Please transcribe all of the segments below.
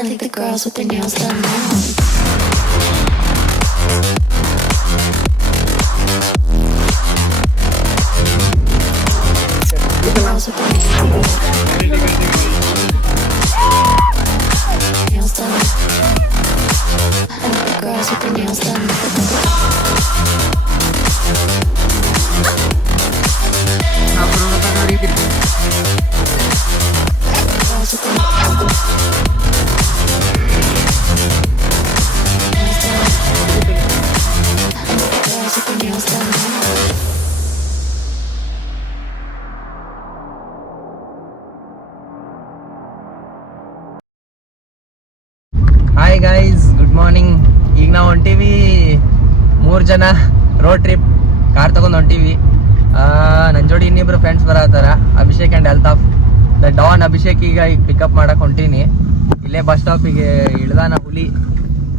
I think the girls with their nails done now. The girls with their nails done. I think the girls with their nails done. Hi guys, good morning. ಈಗ ನಾವು ಹೊಂಟೀವಿ 3 ಜನ road trip car ತಗೊಂಡು ಹೊಂಟೀವಿ. ನನ್ನ ಜೋಡಿ ಇನ್ನಿಬ್ರು friends ಬರತ್ತಾರ, Abhishek and Altaf. The don Abhishek ಈಗ ಪಿಕಪ್ ಮಾಡಕ್ಕೆ ಹೊಂಟೀನಿ. ಇಲ್ಲೇ ಬಸ್ ಸ್ಟಾಪಿಗೆ ಇಳ್ದಾನ ಹುಲಿ.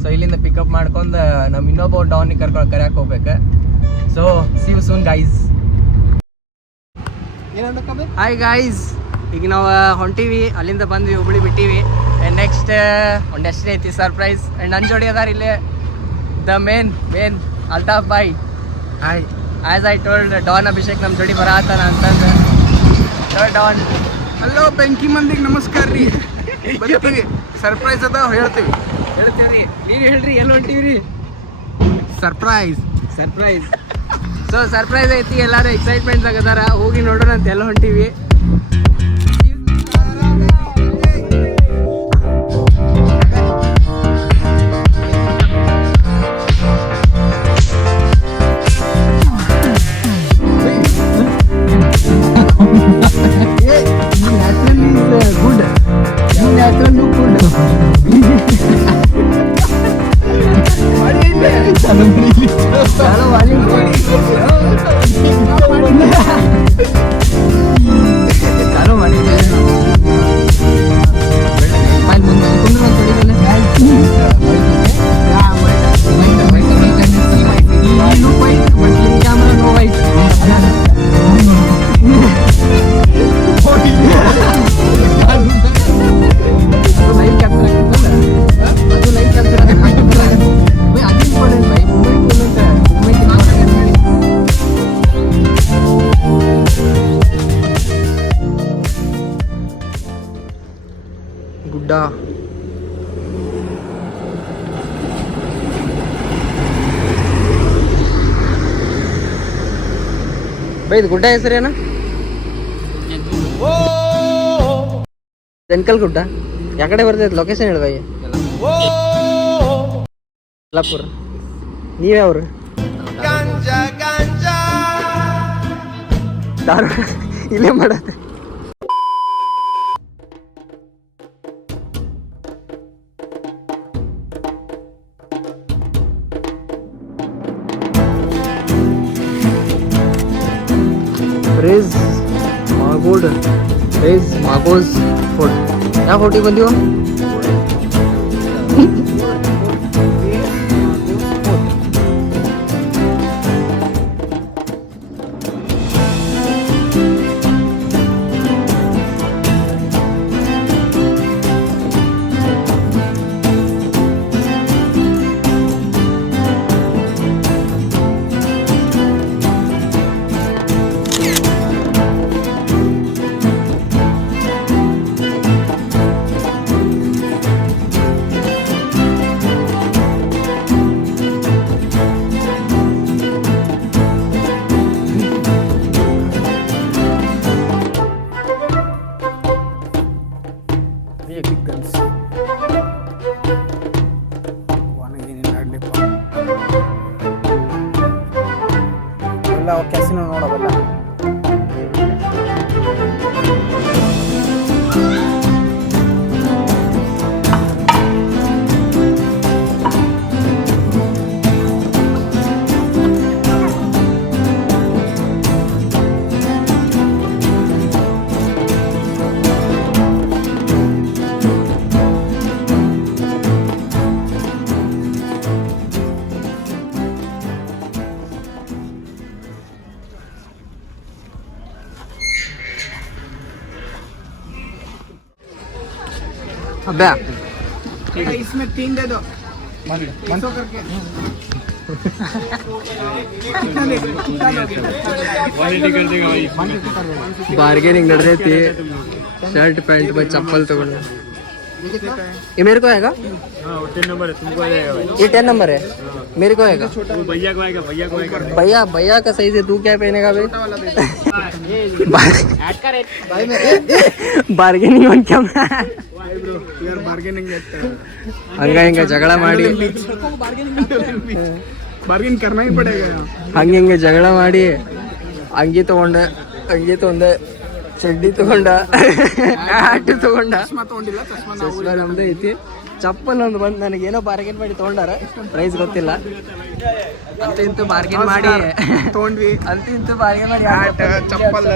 ಸೊ ಇಲ್ಲಿಂದ ಪಿಕಪ್ ಮಾಡ್ಕೊಂಡು ನಮ್ಮ ಇನ್ನೊಬ್ಬ ಡಾನಿಗೆ ಕರ್ಯಕ್ಕೆ ಹೋಗ್ಬೇಕು. So see you soon guys. Hi guys, ಈಗ ನಾವು ಹೊಂಟೀವಿ. ಅಲ್ಲಿಂದ ಬಂದ್ವಿ, ಹುಬ್ಳಿ ಬಿಟ್ಟಿವಿ. ನೆಕ್ಸ್ಟ್ ಒಂದು ಡೆಸ್ಟಿನಿ ಐತಿ, ಸರ್ಪ್ರೈಸ್. ಆ್ಯಂಡ್ ನನ್ನ ಜೋಡಿ ಅದಾರ ಇಲ್ಲೇ ದ ಮೇನ್ ಅಲ್ತಾಫ್ ಬಾಯ್. Hi. As I told, don Abhishek ನಮ್ಮ ಜೋಡಿ ಬರತ್ತಾನ ಅಂತಂದ್ರೆ. ಡಾನ್ ಹಲೋ ಬೆಂಕಿ ಮಂದಿಗೆ ನಮಸ್ಕಾರ ರೀ. ಬರ್ತೀವಿ, ಸರ್ಪ್ರೈಸ್ ಅದ ಹೇಳ್ತೀವಿ. ನೀವು ಹೇಳ್ರಿ, ಎಲ್ಲಿ ಹೊಂಟೀವ್ರಿ? ಸರ್ಪ್ರೈಸ್. ಸೊ ಸರ್ಪ್ರೈಸ್ ಐತಿ, ಎಲ್ಲರೂ ಎಕ್ಸೈಟ್ಮೆಂಟ್ ಆಗದಾರ. ಹೋಗಿ ನೋಡೋಣ ಅಂತ ಎಲ್ಲ ಹೊಂಟೀವಿ. ಗುಡ್ಡ ಬೈ, ಇದು ಗುಡ್ಡ ಹೆಸರೇನ? ಜನ್ಕಲ್ ಗುಡ್ಡ. ಯಾಕಡೆ ಬರ್ತೈತೆ ಲೊಕೇಶನ್ ಹೇಳ ಬೈ. ಯಲ್ಲಾಪುರ. ನೀವ್ಯಾವ್ರು? ಧಾರವಾಡ. ಇಲ್ಲೇ ಮಾಡತ್ತೆ. Reis Magos fort. ಯಾವ ಫೋರ್ಟಿಗೆ ಬಂದೀವ? ಕ್ಯಾಸಿನೋ ನೋಡೋದಲ್ಲ. ಅಬ್ಬಾ इसमें 3 दे दो 100 करके बार्गेनिंग ನಡೆದೈತಿ शर्ट पैंट में चप्पल तಗೊಂಡು ये मेरे को आएगा 10 नंबर है, तुमको आ जाएगा भाई। ये 10 नंबर है मेरे को आएगा वो भैया को आएगा, भैया को आएगा। भैया भैया का सही से तू क्या पहनेगा भाई ಬಾರ್ಗೇನಿಂಗ್ ಒಂದು ಕ್ಯಾಮ್ यार बार्गेनिंग करते हैं ಹಂಗ ಹಿಂಗ ಜಗಳ ಮಾಡಿ बार्गेन करना ही पड़ेगा यहाँ ಹಂಗೆ ಹಿಂಗೆ ಜಗಳ ಮಾಡಿ ಅಂಗಿ ತಗೊಂಡೆ ಚಡ್ಡಿ ತಗೊಂಡ ಹ್ಯಾಟ್ ತಗೊಂಡ चश्मा तಗೊಂಡಿಲ್ಲ चश्मा ಚಸ್ಮಾ ನಮ್ದು ಐತಿ ಚಪ್ಪಲ್ ಒಂದು ಬಂದು ನನಗೇನೋ ಬಾರ್ಗೇನ್ ಮಾಡಿ ತಗೊಂಡಾರ ಪ್ರೈಸ್ ಗೊತ್ತಿಲ್ಲ ಅಂತೂ ಇಂತೂ ಬಾರ್ಗೇನ್ ಮಾಡಿ ತಗೊಂಡ್ವಿ ಅಂತೂ ಇಂತೂ ಬಾರ್ಗೇನ್ ಮಾಡಿ ಹ್ಯಾಟ್ ಚಪ್ಪಲ್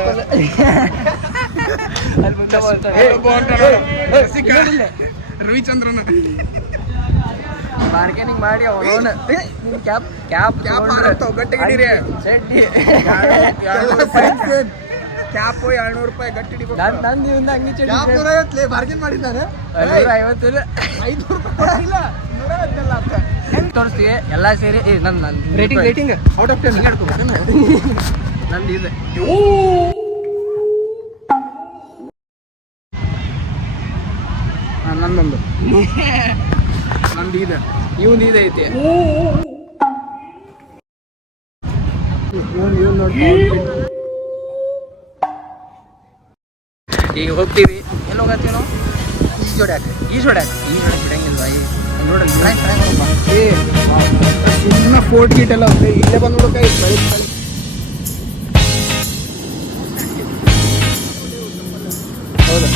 ಅಲ್ಲಿ ಮುಂದೆ ರವಿಚಂದ್ರನ್ ಬಾರ್ಗೇನಿಂಗ್ ಮಾಡಿ ಅವನ ಕ್ಯಾಪ್ ಕ್ಯಾಪ್ ಕ್ಯಾಪ್ ಮಾರತ್ತವ ಗಟ್ಟಿಗೆ ಹಿಡೀರಿ ಚಡ್ಡಿ ಕ್ಯಾಪ್ 200 ರೂಪಾಯಿ ಗಟ್ಟಿ ಹಿಡಿಬೇಕು ನಂದು ಇವಂದ ಅಂಗಿ ಚಡ್ಡಿ ಬಾರ್ಗೇನ್ ಮಾಡಿದ್ದಾನೆ 150 500 ರೂಪಾಯಿ ಇಲ್ಲ 150 ಅಂತ ಹೆಂಗ್ ತೋರಿಸ್ತೀವಿ ಎಲ್ಲ ಸೇರಿ ನನ್ನ ರೇಟಿಂಗ್ ಔಟ್ ಆಫ್ 10 ನಂದು ಇದೆ ನಂದೊಂದು ನಂದು ಇದೆ ಇವಂದು ಇದೆ ಐತಿ ಇವ್ನು ನೋಡಿ ಈಗ ಹೋಗ್ತೀವಿ ಎಲ್ಲಿ ಹೋಗತ್ತೀವಿ ನಾವು ಈ ಹೊಡ್ಯಾಕ ಬಿಡಂಗಿಲ್ವಾ ನೋಡಲ್ಲಿ ಸುಮ್ಮನೆ ಫೋರ್ಟ್ ಗೀಟ್ ಎಲ್ಲ ಇದೆ ಇಲ್ಲೇ ಬಂದು ನೋಡಕ ಹೌದಾ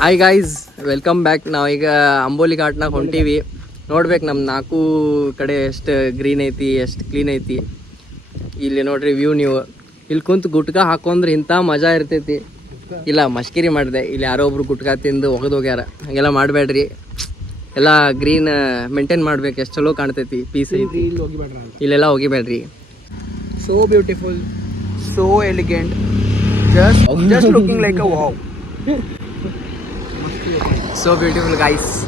ಹಾಯ್ ಗಾಯ್ಸ್ ವೆಲ್ಕಮ್ ಬ್ಯಾಕ್ ನಾವೀಗ ಅಂಬೋಲಿ ಘಾಟ್ನಾಗ ಹೊಂಟೀವಿ ನೋಡ್ಬೇಕು ನಮ್ಮ 4 ಕಡೆ ಎಷ್ಟು ಗ್ರೀನ್ ಐತಿ ಎಷ್ಟು ಕ್ಲೀನ್ ಐತಿ ಇಲ್ಲಿ ನೋಡ್ರಿ ವ್ಯೂ ನೀವು ಇಲ್ಲಿ ಕುಂತು ಗುಟ್ಕಾ ಹಾಕೊಂಡ್ರೆ ಇಂಥ ಮಜಾ ಇರ್ತೈತಿ ಇಲ್ಲ ಮಶ್ಕಿರಿ ಮಾಡಿದೆ ಇಲ್ಲಿ ಯಾರೋ ಒಬ್ರು ಗುಟ್ಕಾ ತಿಂದು ಹೋಗ್ಯಾರ ಹಾಗೆಲ್ಲ ಮಾಡಬೇಡ್ರಿ ಎಲ್ಲ ಗ್ರೀನ್ ಮೇಂಟೈನ್ ಮಾಡ್ಬೇಕು ಎಷ್ಟು ಚಲೋ ಕಾಣ್ತೈತಿ ಪೀಸ್ ಐತಿ ಇಲ್ಲಿ ಹೋಗಿಬೇಡ್ರ ಇಲ್ಲೆಲ್ಲ ಹೋಗಿಬೇಡ್ರಿ so beautiful so elegant just looking like a wow So beautiful guys.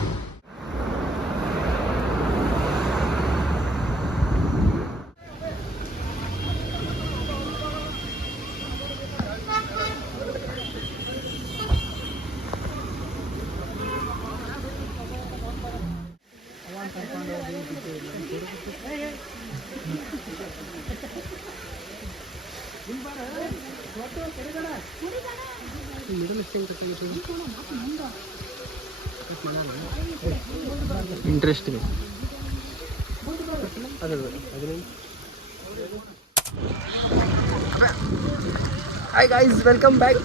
Interesting. Hi guys, welcome back.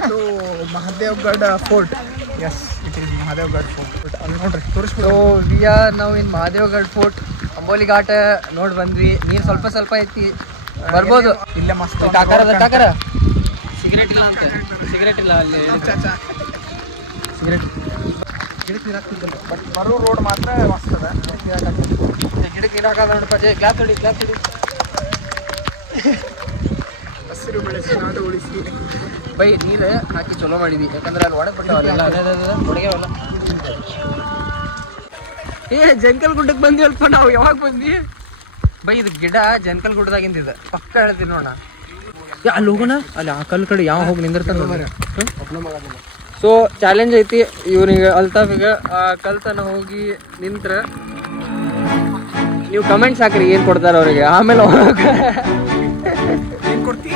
to Mahadevgad Fort. Yes, it is Mahadevgad Fort. ಅಲ್ಲಿ ನೋಡ್ರಿ ತೋರಿಸ್ಬಿಡು. So we are now in Mahadevgad Fort. Amboli ghat ನೋಡಿ ಬಂದ್ವಿ ನೀರು ಸ್ವಲ್ಪ ಐತಿ ಬರ್ಬೋದು ಇಲ್ಲೇ ಮಸ್ತ್ ಟಾಕರ ಸಿಗರೇಟ್ ಇಲ್ಲ ಅಂತ ಸಿಗರೇಟ್ ಇಲ್ಲ ಅಲ್ಲಿ ಸಿಗರೇಟ್ ಗಿಡಕ್ಕೆ ನೀರಾಕ್ತಿದ್ದೆ ಬಟ್ ಮರು ರೋಡ್ ಮಾತ್ರ ಮಸ್ತ್ ಅದ ಗಿಡಕ್ಕೆ ಇರಾಕದ ನೋಡಪ್ಪ ಕ್ಲಾಪ್ ಹೊಡಿ ಹಸಿರು ಬೆಳೆಸಿ ನಾಡು ಉಳಿಸಿ ಬೈ ನೀರು ಹಾಕಿ ಚಲೋ ಮಾಡಿದ್ವಿ ಯಾಕಂದ್ರೆ ಅಲ್ಲಿ ಒಳಗೆ ಬಿಟ್ಟವಲ್ಲ ಒಳಗೆವಲ್ಲ ಜಂಕಲ್ ಗುಡ್ಡಕ್ಕೆ ಬಂದಿವಲ್ಪ ನಾವು ಯಾವಾಗ ಬಂದ್ವಿ ಬೈ ಇದು ಗಿಡ ಜಂಕಲ್ ಗುಡ್ಡದಾಗಿಂದ ಇದೆ ಪಕ್ಕ ಹೇಳ್ತೀನಿ ನೋಡ ಅಲ್ಲಿ ಹೋಗೋಣ, ಅಲ್ಲಿ ಆ ಕಲ್ಲು ಕಡೆ ಯಾವ ಹೋಗಿ ನಿಂದಿರ್ತಾನೆ. ಸೊ ಚಾಲೆಂಜ್ ಐತಿ ಇವ್ನಿಗೆ ಅಲ್ತಾಫಿಗೆ. ಆ ಕಲ್ತನ ಹೋಗಿ ನಿಂತ್ರ ನೀವು ಕಮೆಂಟ್ಸ್ ಹಾಕ್ರಿ ಏನು ಕೊಡ್ತಾರೆ ಅವ್ರಿಗೆ. ಆಮೇಲೆ ಏನು ಕೊಡ್ತಿ?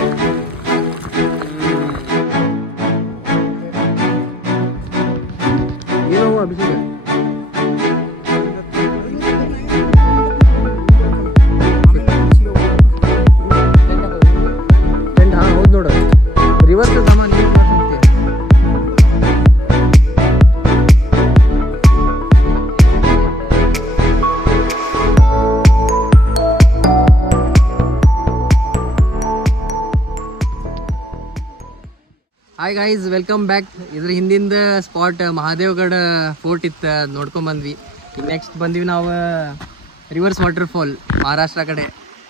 ಏನೋ ಅಭಿಷೇಕ ಹೌದು ನೋಡು, ರಿವರ್ಸ್ ಸಾಮಾನು ಹಾಯ್ ಗೈಸ್, ವೆಲ್ಕಮ್ ಬ್ಯಾಕ್. ಇದ್ರ ಹಿಂದಿಂದ ಸ್ಪಾಟ್ ಮಹಾದೇವ್ಗಢ ಫೋರ್ಟ್ ಇತ್ತು, ನೋಡ್ಕೊಂಬಂದ್ವಿ. ಈಗ ನೆಕ್ಸ್ಟ್ ಬಂದ್ವಿ ನಾವು ರಿವರ್ಸ್ ವಾಟರ್ಫಾಲ್, ಮಹಾರಾಷ್ಟ್ರ ಕಡೆ.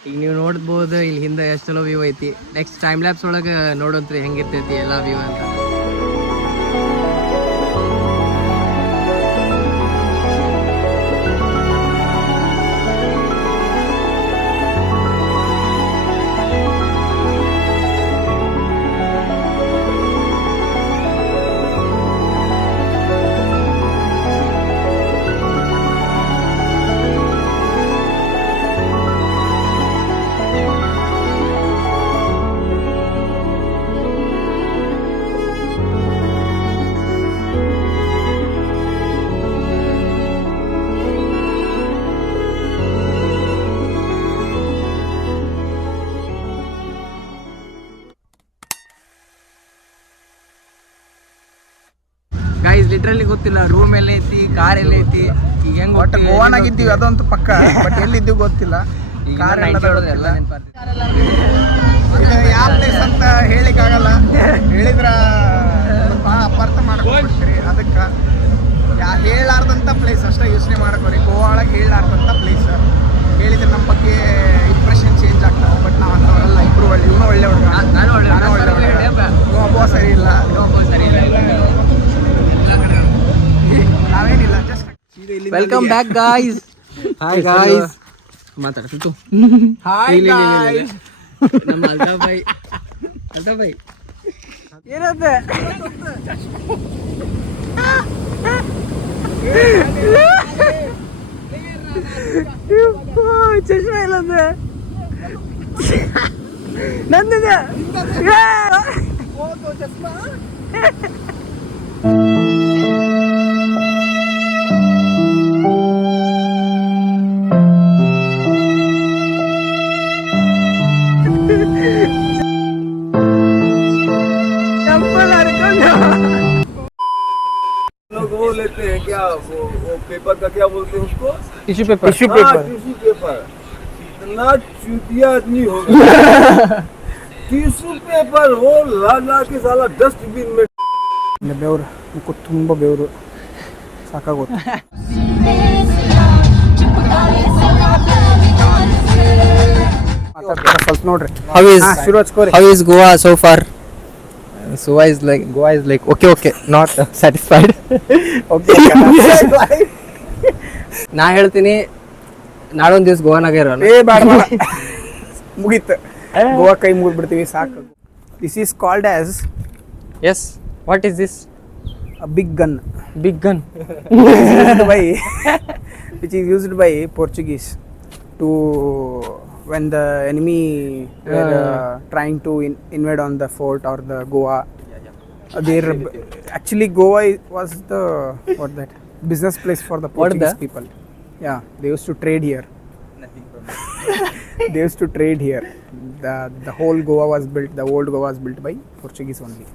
ಈಗ ನೀವು ನೋಡ್ಬೋದು ಇಲ್ಲಿ ಹಿಂದೆ ಎಷ್ಟು ಚಲೋ ವ್ಯೂ ಐತಿ. ನೆಕ್ಸ್ಟ್ ಟೈಮ್ ಲ್ಯಾಬ್ಸ್ ಒಳಗೆ ನೋಡೋಂತ್ರಿ ಹೆಂಗಿರ್ತೈತಿ ಎಲ್ಲ ವ್ಯೂ ಅಂತ. ಗೈಸ್ ಲಿಟ್ರಲಿ ಗೊತ್ತಿಲ್ಲ ರೂಮ್ ಎಲ್ಲ ಐತಿ, ಕಾರ್ ಎಲ್ಲ ಐತಿ. ಈಗ ಹೆಂಗ್ ಒಟ್ಟು ಗೋವಾನಾಗಿದ್ದೀವಿ ಅದಂತೂ ಪಕ್ಕ, ಬಟ್ ಎಲ್ಲಿದ್ದೀವಿ ಗೊತ್ತಿಲ್ಲ. ಕಾರ್ ಎಲ್ಲ ಯಾವ ಪ್ಲೇಸ್ ಅಂತ ಹೇಳಿಕ್ಕಾಗಲ್ಲ, ಹೇಳಿದ್ರ ಭಾಳ ಅಪಾರ್ಥ ಮಾಡ್ಕೊಡ್ತೀರಿ. ಅದಕ್ಕೆ ಹೇಳಾರ್ದಂಥ ಪ್ಲೇಸ್ ಅಷ್ಟೇ ಯೋಚನೆ ಮಾಡ್ಕೊರಿ. ಗೋವಾ ಒಳಗೆ ಹೇಳಾರ್ದಂಥ ಪ್ಲೇಸ್ ಹೇಳಿದ್ರೆ ನಮ್ಮ ಬಗ್ಗೆ ಇಂಪ್ರೆಷನ್ ಚೇಂಜ್ ಆಗ್ತಾವೆ. ಬಟ್ ನಾವು ಅಂಥವರೆಲ್ಲ, ಇಬ್ರು ಒಳ್ಳೆ, ಇವನು ಒಳ್ಳೆ ಹುಡುಗ, ನಾನು ಒಳ್ಳೆ ಹುಡುಗ, ಒಬ್ಬ ಸರಿ ಇಲ್ಲ, ನಾವೇನಿಲ್ಲ. Just welcome back guys. Hi guys, ಮಾತಾಡ್ತು. Hi guys. ನಮ್ಮ ಅಲ್ತಾಫ್ ಭಾಯ್ ಏನಂತೆ ಚಶ್ಮಾ ಇಲ್ಲಂತೆ ನಂದಿದೆ. वो लेते हैं क्या, वो पेपर का क्या बोलते हैं उसको, टिश्यू पेपर. हाँ, टिश्यू पेपर. इतना चूतिया आदमी होगा. टिश्यू पेपर वो ला के साला डस्टबिन में. ಬೆವರು ಮುಖ ತುಂಬ ಬೆವರು ಸಾಕಾಗುತ್ತೆ. ಸ್ವಲ್ಪ ನೋಡ್ರಿ. How is Goa so far? Goa is like okay, not satisfied. ನಾ ಹೇಳ್ತೀನಿ ನಾಳೊಂದ್ ದಿವಸ ಗೋವಾನಾಗ ಇರೋಣ. ಬೇಡ ಮುಗೀತು, ಗೋವಾ ಕೈ ಮುಗಿದ್ಬಿಡ್ತೀವಿ ಸಾಕು. This is called as Yes, what is this? Big gun. Big gun. Which is used by Portuguese to when the enemy were trying to invade on the fort or the Goa. Actually Goa was the business place for the Portuguese people. Yeah, they used to trade here. They used to trade here. The whole Goa was built, the old Goa was built by Portuguese only.